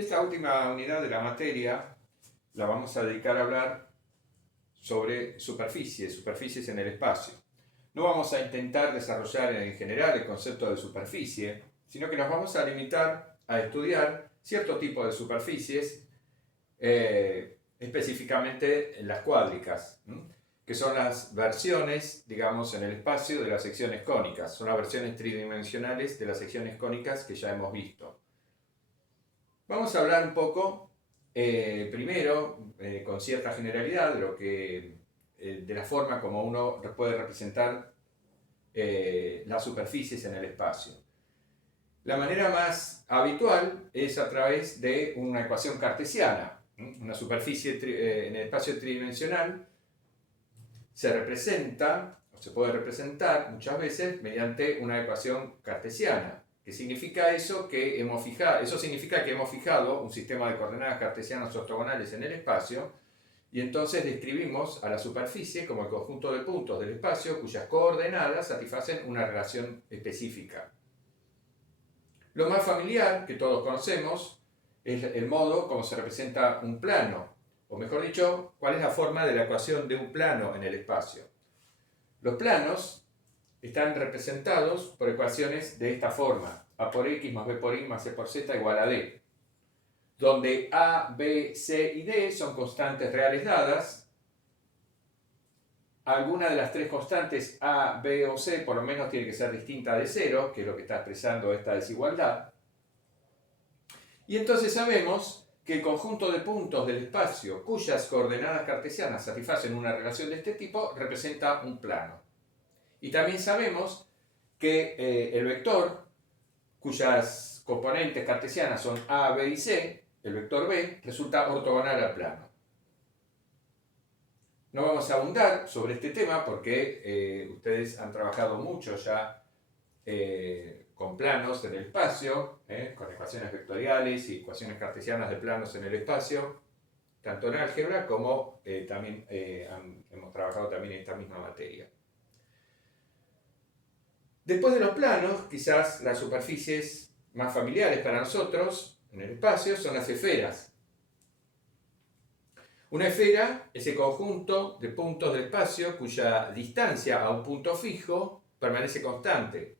Esta última unidad de la materia la vamos a dedicar a hablar sobre superficies en el espacio. No vamos a intentar desarrollar en general el concepto de superficie, sino que nos vamos a limitar a estudiar cierto tipo de superficies, específicamente las cuádricas, que son las versiones, digamos, en el espacio de las secciones cónicas. Son las versiones tridimensionales de las secciones cónicas que ya hemos visto. Vamos a hablar un poco, primero, con cierta generalidad, de la forma como uno puede representar las superficies en el espacio. La manera más habitual es a través de una ecuación cartesiana. Una superficie en el espacio tridimensional se representa, o se puede representar muchas veces, mediante una ecuación cartesiana. ¿Qué significa eso? Eso significa que hemos fijado un sistema de coordenadas cartesianas ortogonales en el espacio y entonces describimos a la superficie como el conjunto de puntos del espacio cuyas coordenadas satisfacen una relación específica. Lo más familiar que todos conocemos es el modo como se representa un plano, o mejor dicho, cuál es la forma de la ecuación de un plano en el espacio. Los planos están representados por ecuaciones de esta forma: a por x más b por y más c por z igual a d, donde a, b, c y d son constantes reales dadas. Alguna de las tres constantes a, b o c por lo menos tiene que ser distinta de 0, que es lo que está expresando esta desigualdad. Y entonces sabemos que el conjunto de puntos del espacio cuyas coordenadas cartesianas satisfacen una relación de este tipo representa un plano. Y también sabemos que el vector cuyas componentes cartesianas son a, b y c, el vector b, resulta ortogonal al plano. No vamos a abundar sobre este tema porque ustedes han trabajado mucho ya con planos en el espacio, con ecuaciones vectoriales y ecuaciones cartesianas de planos en el espacio, tanto en álgebra como también hemos trabajado también en esta misma materia. Después de los planos, quizás las superficies más familiares para nosotros en el espacio son las esferas. Una esfera es el conjunto de puntos del espacio cuya distancia a un punto fijo permanece constante.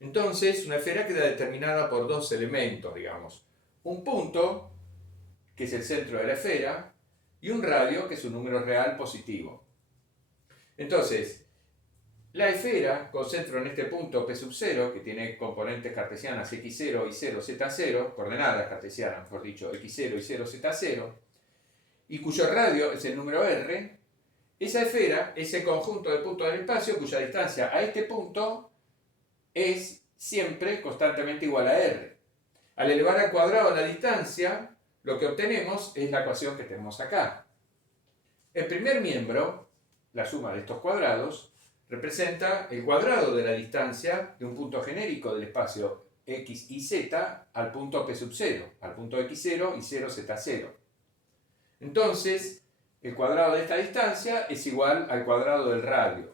Entonces, una esfera queda determinada por dos elementos, digamos. Un punto, que es el centro de la esfera, y un radio, que es un número real positivo. Entonces, la esfera con centro en este punto P sub 0, que tiene componentes cartesianas x0 y 0, z0, coordenadas cartesianas, mejor dicho, x0 y 0, z0, y cuyo radio es el número r, esa esfera es el conjunto de puntos del espacio cuya distancia a este punto es siempre constantemente igual a r. Al elevar al cuadrado la distancia, lo que obtenemos es la ecuación que tenemos acá. El primer miembro, la suma de estos cuadrados, representa el cuadrado de la distancia de un punto genérico del espacio x y z al punto P sub 0, al punto x0 y 0, z0. Entonces, el cuadrado de esta distancia es igual al cuadrado del radio.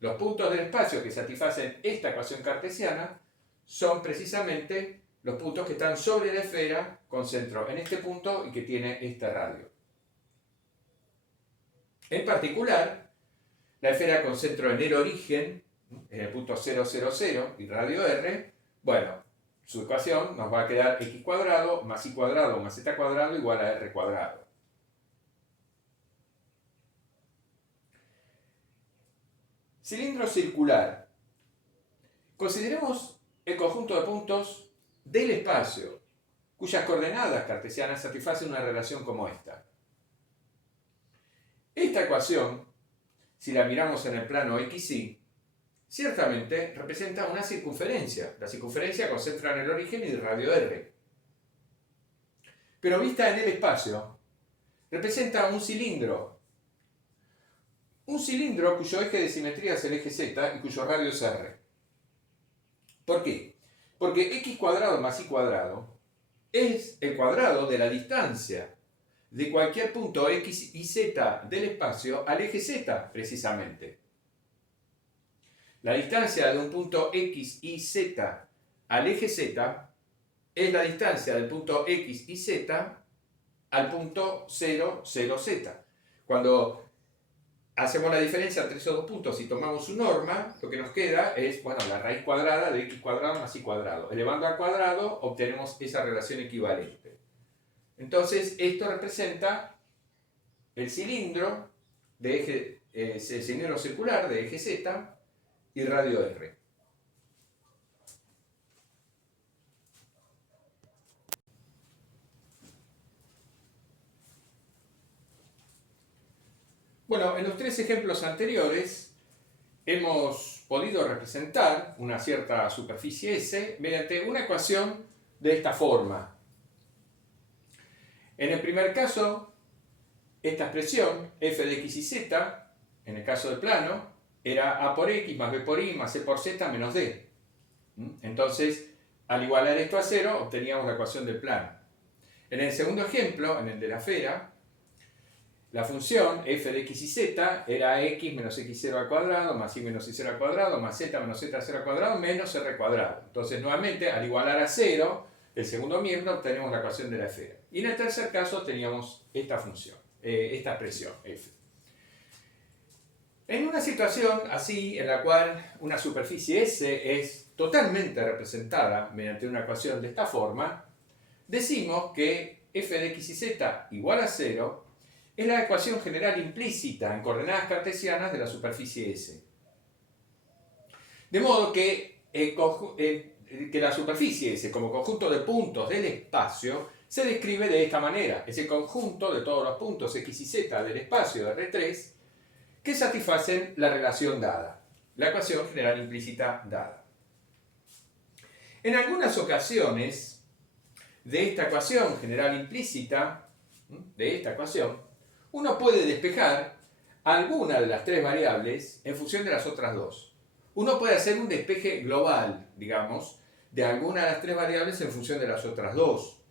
Los puntos del espacio que satisfacen esta ecuación cartesiana son precisamente los puntos que están sobre la esfera con centro en este punto y que tiene este radio. En particular, la esfera con centro en el origen, en el punto 0, 0, 0 y radio r, bueno, su ecuación nos va a quedar x cuadrado más y cuadrado más z cuadrado igual a r cuadrado. Cilindro circular. Consideremos el conjunto de puntos del espacio cuyas coordenadas cartesianas satisfacen una relación como esta. Esta ecuación, si la miramos en el plano XY, ciertamente representa una circunferencia. La circunferencia concentra en el origen y el radio r. Pero vista en el espacio, representa un cilindro. Un cilindro cuyo eje de simetría es el eje z y cuyo radio es r. ¿Por qué? Porque x cuadrado más y cuadrado es el cuadrado de la distancia de cualquier punto x y z del espacio al eje z, precisamente. La distancia de un punto x y z al eje z es la distancia del punto X y Z al punto 0, 0, Z. Cuando hacemos la diferencia entre esos dos puntos y tomamos su norma, lo que nos queda es, bueno, la raíz cuadrada de x cuadrado más y cuadrado. Elevando al cuadrado obtenemos esa relación equivalente. Entonces, esto representa el cilindro de eje, el cilindro circular de eje Z y radio R. Bueno, en los tres ejemplos anteriores hemos podido representar una cierta superficie S mediante una ecuación de esta forma. En el primer caso, esta expresión f de x y z, en el caso del plano, era a por x más b por y más c por z menos d. Entonces, al igualar esto a 0, obteníamos la ecuación del plano. En el segundo ejemplo, en el de la esfera, la función f de x y z era x menos x0 al cuadrado más y menos y0 al cuadrado más z menos z0 al cuadrado menos r cuadrado. Entonces, nuevamente, al igualar a 0, el segundo miembro, obtenemos la ecuación de la esfera. Y en el tercer caso teníamos esta función, esta expresión f. En una situación así, en la cual una superficie S es totalmente representada mediante una ecuación de esta forma, decimos que f de x y z igual a 0 es la ecuación general implícita en coordenadas cartesianas de la superficie S. De modo que la superficie S como conjunto de puntos del espacio se describe de esta manera. Es el conjunto de todos los puntos x y z del espacio de R3 que satisfacen la relación dada, la ecuación general implícita dada. En algunas ocasiones de esta ecuación general implícita, de esta ecuación, uno puede despejar alguna de las tres variables en función de las otras dos. Uno puede hacer un despeje global, digamos, de alguna de las tres variables en función de las otras dos.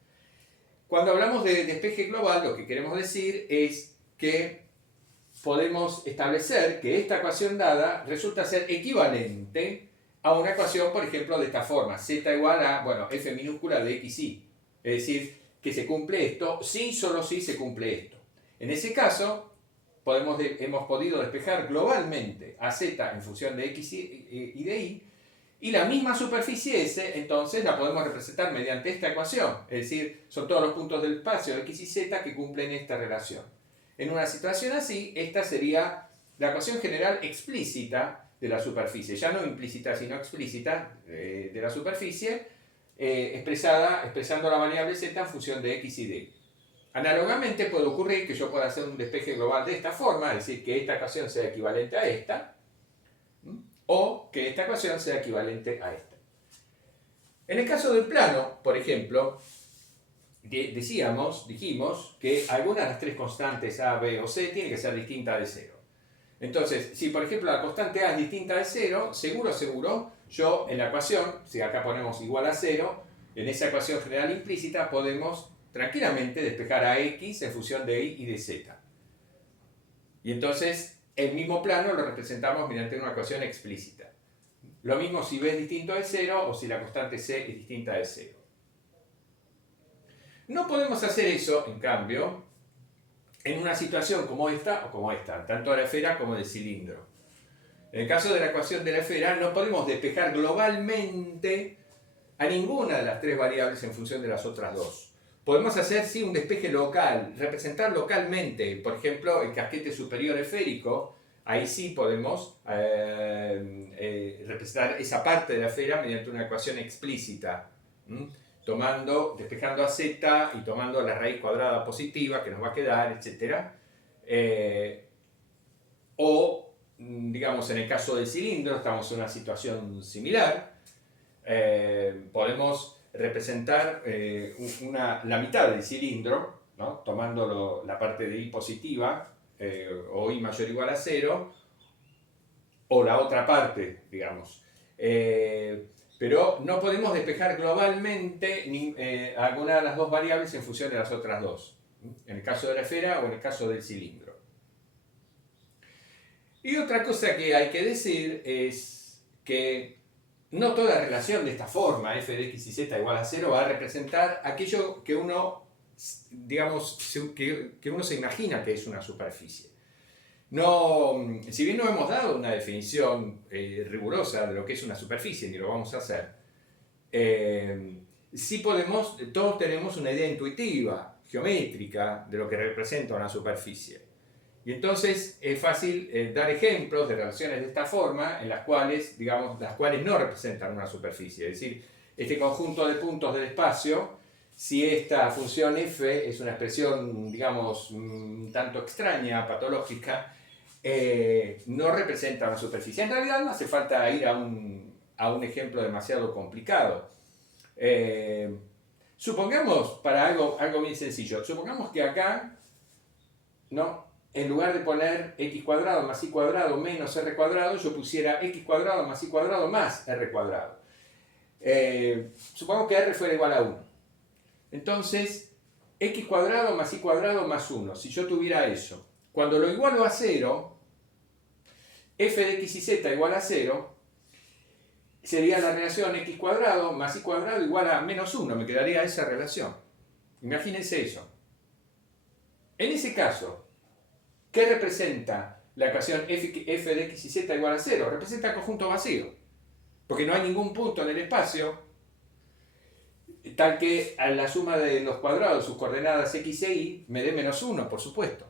Cuando hablamos de despeje global, lo que queremos decir es que podemos establecer que esta ecuación dada resulta ser equivalente a una ecuación, por ejemplo, de esta forma, z igual a, bueno, f minúscula de x, y. Es decir, que se cumple esto, si solo si se cumple esto. En ese caso, hemos podido despejar globalmente a z en función de x y de y, y la misma superficie S, entonces, la podemos representar mediante esta ecuación. Es decir, son todos los puntos del espacio x y z que cumplen esta relación. En una situación así, esta sería la ecuación general explícita de la superficie, ya no implícita sino explícita de la superficie, expresando la variable z en función de x y de y. Análogamente puede ocurrir que yo pueda hacer un despeje global de esta forma, es decir, que esta ecuación sea equivalente a esta, o que esta ecuación sea equivalente a esta. En el caso del plano, por ejemplo, dijimos que alguna de las tres constantes A, B o C tiene que ser distinta de 0. Entonces, si por ejemplo la constante A es distinta de 0, seguro, yo en la ecuación, si acá ponemos igual a 0, en esa ecuación general implícita podemos tranquilamente despejar a X en función de Y y de Z. Y entonces el mismo plano lo representamos mediante una ecuación explícita. Lo mismo si B es distinto de 0 o si la constante C es distinta de 0. No podemos hacer eso, en cambio, en una situación como esta o como esta, tanto de la esfera como del cilindro. En el caso de la ecuación de la esfera, no podemos despejar globalmente a ninguna de las tres variables en función de las otras dos. Podemos hacer, sí, un despeje local, representar localmente, por ejemplo, el casquete superior esférico. Ahí sí podemos representar esa parte de la esfera mediante una ecuación explícita. Despejando a z y tomando la raíz cuadrada positiva que nos va a quedar, etc. O, digamos, en el caso del cilindro, estamos en una situación similar. Podemos representar la mitad del cilindro, ¿no? Tomando la parte de y positiva, o y mayor o igual a 0, o la otra parte, digamos. Pero no podemos despejar globalmente alguna de las dos variables en función de las otras dos, en el caso de la esfera o en el caso del cilindro. Y otra cosa que hay que decir es que no toda relación de esta forma, f de x y z igual a 0, va a representar aquello que uno, digamos, que uno se imagina que es una superficie. No, si bien no hemos dado una definición rigurosa de lo que es una superficie, ni lo vamos a hacer, sí podemos, todos tenemos una idea intuitiva, geométrica, de lo que representa una superficie. Y entonces es fácil dar ejemplos de relaciones de esta forma en las cuales, digamos, las cuales no representan una superficie. Es decir, este conjunto de puntos del espacio, si esta función f es una expresión, digamos, un tanto extraña, patológica, no representa una superficie. En realidad no hace falta ir a un ejemplo demasiado complicado. Supongamos, para algo bien sencillo, supongamos que acá, ¿no?, en lugar de poner x cuadrado más y cuadrado menos r cuadrado, yo pusiera x cuadrado más y cuadrado más r cuadrado. Supongamos que r fuera igual a 1. Entonces, x cuadrado más y cuadrado más 1. Si yo tuviera eso, cuando lo igualo a 0, f de x y z igual a 0, sería la relación x cuadrado más y cuadrado igual a menos 1. Me quedaría esa relación. Imagínense eso. En ese caso, ¿qué representa la ecuación f de x y z igual a 0? Representa conjunto vacío, porque no hay ningún punto en el espacio tal que a la suma de los cuadrados, sus coordenadas x e y, me dé menos 1, por supuesto.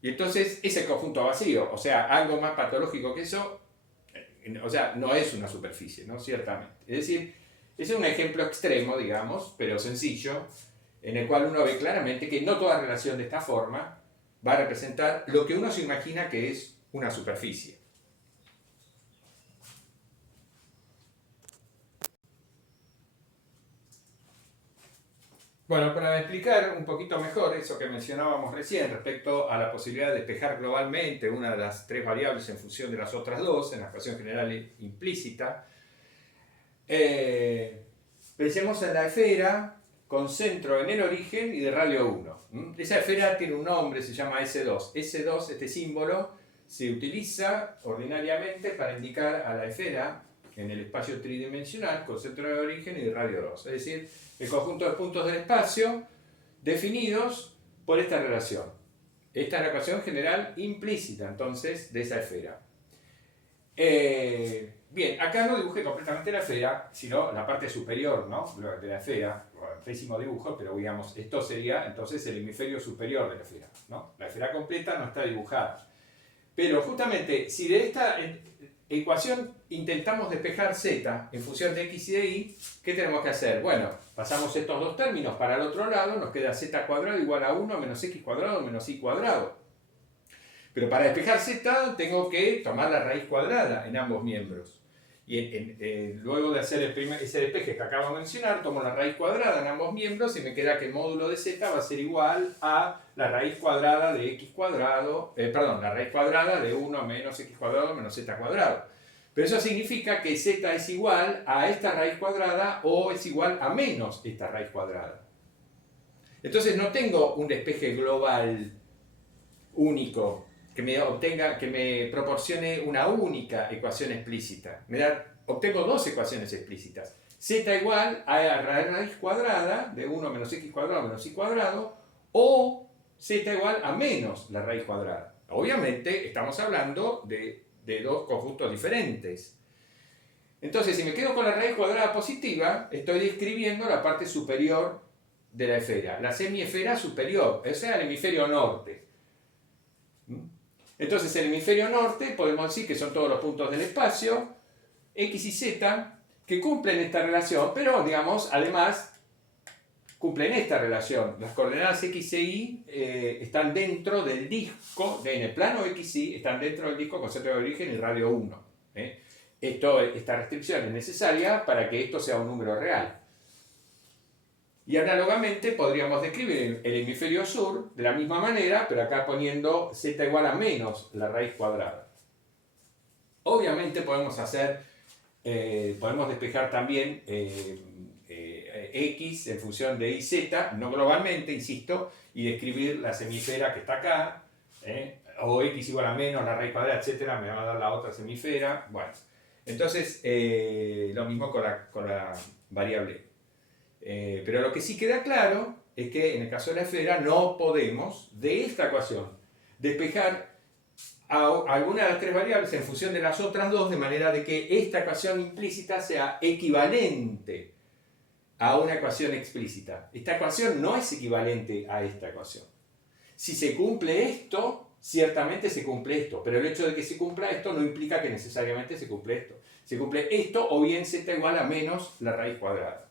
Y entonces es el conjunto vacío, o sea, algo más patológico que eso, o sea, no es una superficie, ¿no? Ciertamente. Es decir, ese es un ejemplo extremo, digamos, pero sencillo, en el cual uno ve claramente que no toda relación de esta forma va a representar lo que uno se imagina que es una superficie. Bueno, para explicar un poquito mejor eso que mencionábamos recién respecto a la posibilidad de despejar globalmente una de las tres variables en función de las otras dos, en la ecuación general implícita, pensemos en la esfera con centro en el origen y de radio 1. Esa esfera tiene un nombre, se llama S2. S2, este símbolo, se utiliza ordinariamente para indicar a la esfera en el espacio tridimensional con centro de origen y de radio 2. Es decir, el conjunto de puntos del espacio definidos por esta relación. Esta es la ecuación general implícita, entonces, de esa esfera. Bien, acá no dibujé completamente la esfera, sino la parte superior, ¿no?, de la esfera. Bueno, pésimo dibujo, pero digamos, esto sería entonces el hemisferio superior de la esfera, ¿no? La esfera completa no está dibujada. Pero justamente, si de esta ecuación intentamos despejar z en función de x y de y, ¿qué tenemos que hacer? Bueno, pasamos estos dos términos para el otro lado, nos queda z cuadrado igual a 1 menos x cuadrado menos y cuadrado. Pero para despejar z tengo que tomar la raíz cuadrada en ambos miembros. Y luego de hacer ese despeje que acabo de mencionar, tomo la raíz cuadrada en ambos miembros y me queda que el módulo de z va a ser igual a la raíz cuadrada de x cuadrado, la raíz cuadrada de 1 menos x cuadrado menos z cuadrado. Pero eso significa que z es igual a esta raíz cuadrada o es igual a menos esta raíz cuadrada. Entonces no tengo un despeje global único que me proporcione una única ecuación explícita. Obtengo dos ecuaciones explícitas. Z igual a la raíz cuadrada de 1 menos x cuadrado menos y cuadrado, o z igual a menos la raíz cuadrada. Obviamente estamos hablando de dos conjuntos diferentes. Entonces, si me quedo con la raíz cuadrada positiva, estoy describiendo la parte superior de la esfera, la semiesfera superior, o sea, el hemisferio norte. Entonces, el hemisferio norte podemos decir que son todos los puntos del espacio, x y z, que cumplen esta relación, pero, digamos, además, cumplen esta relación. Las coordenadas x e y están dentro del disco, en el plano x y, están dentro del disco con centro de origen y radio 1. Esta restricción es necesaria para que esto sea un número real. Y análogamente podríamos describir el hemisferio sur de la misma manera, pero acá poniendo z igual a menos la raíz cuadrada. Obviamente podemos despejar también x en función de y z, no globalmente, insisto, y describir la semisfera que está acá, o x igual a menos la raíz cuadrada, etcétera, me va a dar la otra semisfera. Bueno, Entonces, lo mismo con la variable. Pero lo que sí queda claro es que en el caso de la esfera no podemos, de esta ecuación, despejar a alguna de las tres variables en función de las otras dos, de manera de que esta ecuación implícita sea equivalente a una ecuación explícita. Esta ecuación no es equivalente a esta ecuación. Si se cumple esto, ciertamente se cumple esto, pero el hecho de que se cumpla esto no implica que necesariamente se cumple esto. Se cumple esto o bien z igual a menos la raíz cuadrada.